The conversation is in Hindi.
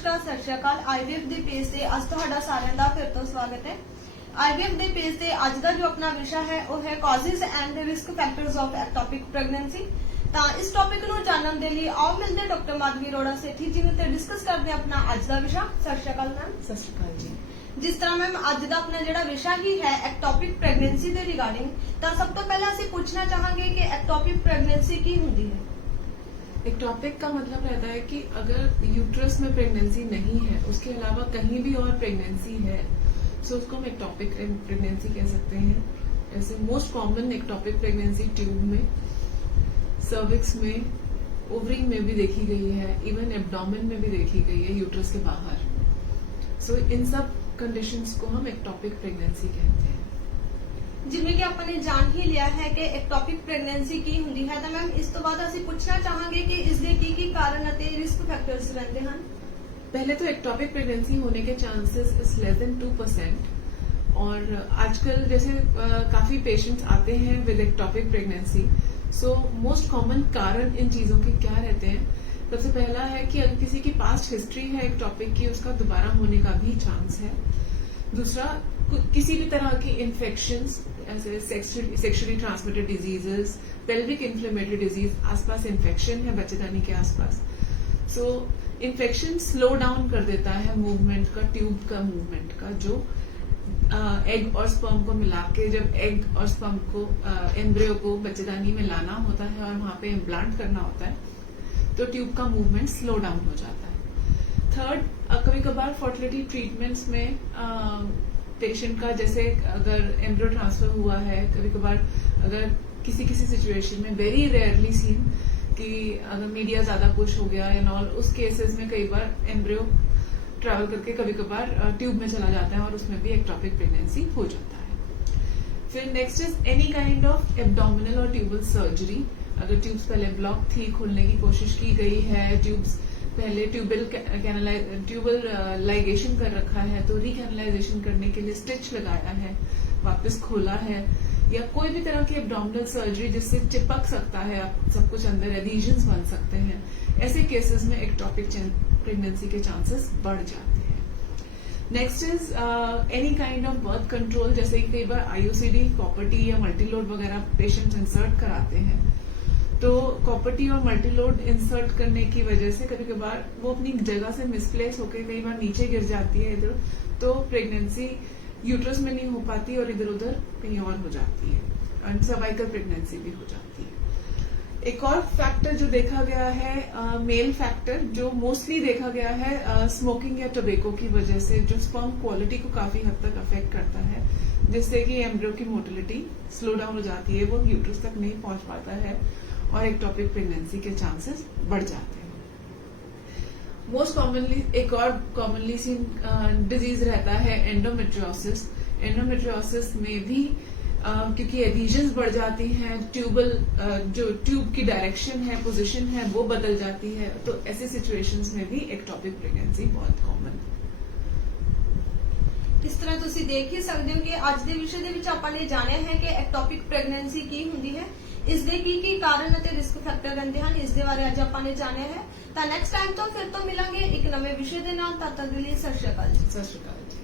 नमस्कार सत श्री अकाल। आईवीएफ ਦੇ ਪੇਜ ਤੇ ਅੱਜ ਤੁਹਾਡਾ ਸਾਰਿਆਂ ਦਾ ਫਿਰ ਤੋਂ ਸਵਾਗਤ ਹੈ। आईवीएफ ਦੇ ਪੇਜ ਤੇ ਅੱਜ ਦਾ ਜੋ ਆਪਣਾ ਵਿਸ਼ਾ ਹੈ ਉਹ ਹੈ causes and risk factors of ectopic pregnancy. ਤਾਂ ਇਸ ਟੌਪਿਕ ਨੂੰ ਜਾਣਨ ਦੇ ਲਈ ਆਓ ਮਿਲਦੇ ਡਾਕਟਰ ਮਾਧਵੀ ਅਰੋੜਾ ਸੇਠੀ ਜੀ ਨੂੰ ਤੇ ਡਿਸਕਸ ਕਰਦੇ ਆਪਣਾ ਅੱਜ ਦਾ ਵਿਸ਼ਾ। ਸਤ श्री अकाल मैम। सत श्री अकाल जी। जिस तरह मैम ਅੱਜ ਦਾ अपना ਜਿਹੜਾ ਵਿਸ਼ਾ ਹੀ ਹੈ ਐਕਟੋਪਿਕ ਪ੍ਰੈਗਨੈਂਸੀ ਦੇ ਰਿਗਾਰਡਿੰਗ, ਤਾਂ ਸਭ ਤੋਂ ਪਹਿਲਾਂ ਅਸੀਂ ਪੁੱਛਣਾ ਚਾਹਾਂਗੇ कि ਐਕਟੋਪਿਕ ਪ੍ਰੈਗਨੈਂसी ਕੀ ਹੁੰਦੀ है। एक्टोपिक का मतलब रहता है कि अगर यूट्रस में प्रेगनेंसी नहीं है, उसके अलावा कहीं भी और प्रेगनेंसी है, सो उसको हम एक्टोपिक प्रेगनेंसी कह सकते हैं। ऐसे most common ectopic pregnancy tube में, सर्विक्स में, ओवरी में भी देखी गई है, इवन एब्डोमेन में भी देखी गई है, यूट्रस के बाहर। सो इन सब कंडीशंस को हम एक्टोपिक प्रेगनेंसी कहते हैं। ਜਿਵੇਂ ਕਿ ਆਪਾਂ ਨੇ ਜਾਣ ਹੀ ਲਿਆ ਹੈ ਕਿ ਐਕਟੋਪਿਕ ਪ੍ਰੈਗਨੈਂਸੀ ਕੀ ਹੁੰਦੀ ਹੈ, ਤਾਂ ਮੈਮ ਇਸ ਤੋਂ ਬਾਅਦ ਅਸੀਂ ਪੁੱਛਣਾ ਚਾਹਾਂਗੇ ਕਿ ਇਸ ਦੇ ਕੀ ਕਾਰਨ ਅਤੇ ਰਿਸਕ ਫੈਕਟਰਸ ਰਹਿੰਦੇ ਹਨ। पहले तो एक्टोपिक प्रेगनेंसी होने के चांसेस इज लेस देन 2%। और आजकल जैसे काफी पेशेंट्स आते हैं with ectopic pregnancy, so most common कारण इन चीजों के क्या रहते हैं। सबसे पहला है कि अगर किसी की पास्ट हिस्ट्री है एक्टोपिक की, उसका दोबारा होने का भी चांस है। दूसरा, किसी भी तरह की इन्फेक्शंस ऐसे sexually transmitted diseases, pelvic inflammatory disease, आसपास इन्फेक्शन है बच्चेदानी के आसपास, सो इन्फेक्शन स्लो डाउन कर देता है मूवमेंट का, ट्यूब का मूवमेंट का, जो एग और स्पर्म को मिला के जब एग और स्पर्म को एम्ब्रियो को बच्चेदानी में लाना होता है और वहां पे इम्प्लांट करना होता है, तो ट्यूब का मूवमेंट स्लो डाउन हो जाता है। थर्ड, कभी कभार फर्टिलिटी ट्रीटमेंट्स में पेशेंट का जैसे अगर एम्ब्रियो ट्रांसफर हुआ है, कभी कभार अगर किसी सिचुएशन में वेरी रेयरली सीन कि अगर मीडिया ज्यादा पुश हो गया एंड ऑल, उस केसेस में कई बार एम्ब्रियो ट्रैवल करके कभी कभार ट्यूब में चला जाता है और उसमें भी एक्टोपिक प्रेगनेंसी हो जाता है। फिर next is any kind of abdominal और ट्यूबल सर्जरी। अगर ट्यूब्स पहले ब्लॉक थी, खोलने की कोशिश की गई है, ट्यूब्स पहले ट्यूबल लाइगेशन कर रखा है, तो रिकैनलाइजेशन करने के लिए स्टिच लगाया है, वापस खोला है, या कोई भी तरह की एब्डोमिनल सर्जरी जिससे चिपक सकता है सब कुछ अंदर, एडीजन्स बन सकते हैं, ऐसे केसेस में एक्टोपिक प्रेगनेंसी के चांसेस बढ़ जाते हैं। Next is any kind of birth control, जैसे कि कई बार आईयूसीडी, कॉपर-टी या मल्टीलोड वगैरह पेशेंट्स इंसर्ट कराते हैं, तो कॉपर-टी और मल्टीलोड इंसर्ट करने की वजह से कभी कभार वो अपनी जगह से मिसप्लेस होकर कई बार नीचे गिर जाती है इधर, तो प्रेगनेंसी यूट्रस में नहीं हो पाती और इधर उधर कहीं और हो जाती है, और सर्वाइकल प्रेगनेंसी भी हो जाती है। एक और फैक्टर जो देखा गया है, मेल फैक्टर, जो मोस्टली देखा गया है स्मोकिंग या टोबैको की वजह से, जो स्पर्म क्वालिटी को काफी हद तक अफेक्ट करता है, जिससे कि एम्ब्रियो की मोटिलिटी स्लो डाउन हो जाती है, वो यूट्रस तक नहीं पहुंच पाता है और एक्टोपिक प्रेगनेंसी के चांसेस बढ़ जाते हैं। मोस्ट कॉमनली एक और कॉमनली सीन डिजीज रहता है एंडोमेट्रियोसिस। एंडोमेट्रियोसिस में भी क्योंकि एडीजन्स बढ़ जाती हैं, जो ट्यूब की डायरेक्शन है, पोजीशन है, वो बदल जाती है, तो ऐसे सिचुएशंस में भी एक्टोपिक प्रेगनेंसी बहुत कॉमन है। ਇਸ ਤਰ੍ਹਾਂ ਤੁਸੀਂ ਦੇਖ ਹੀ ਸਕਦੇ ਹੋ ਕਿ ਅੱਜ ਦੇ ਵਿਸ਼ੇ ਦੇ ਵਿੱਚ ਆਪਾਂ ਨੇ ਜਾਣਿਆ ਹੈ ਕਿ ਐਕਟੋਪਿਕ ਪ੍ਰੈਗਨੈਂਸੀ ਕੀ ਹੁੰਦੀ ਹੈ, ਇਸ ਦੇ ਕੀ ਕਾਰਨ ਅਤੇ ਰਿਸਕ ਫੈਕਟਰ ਰਹਿੰਦੇ ਹਨ, ਇਸ ਦੇ ਬਾਰੇ ਅੱਜ ਆਪਾਂ ਨੇ ਜਾਣਿਆ ਹੈ। ਤਾਂ ਨੈਕਸਟ ਟਾਈਮ ਤੋਂ ਫਿਰ ਤੋਂ ਮਿਲਾਂਗੇ ਇੱਕ ਨਵੇਂ ਵਿਸ਼ੇ ਦੇ ਨਾਲ। ਤਦ ਤੱਕ ਦੇ ਲਈ ਸਤਿ ਸ਼੍ਰੀ ਅਕਾਲ ਜੀ। सत श्री अकाल।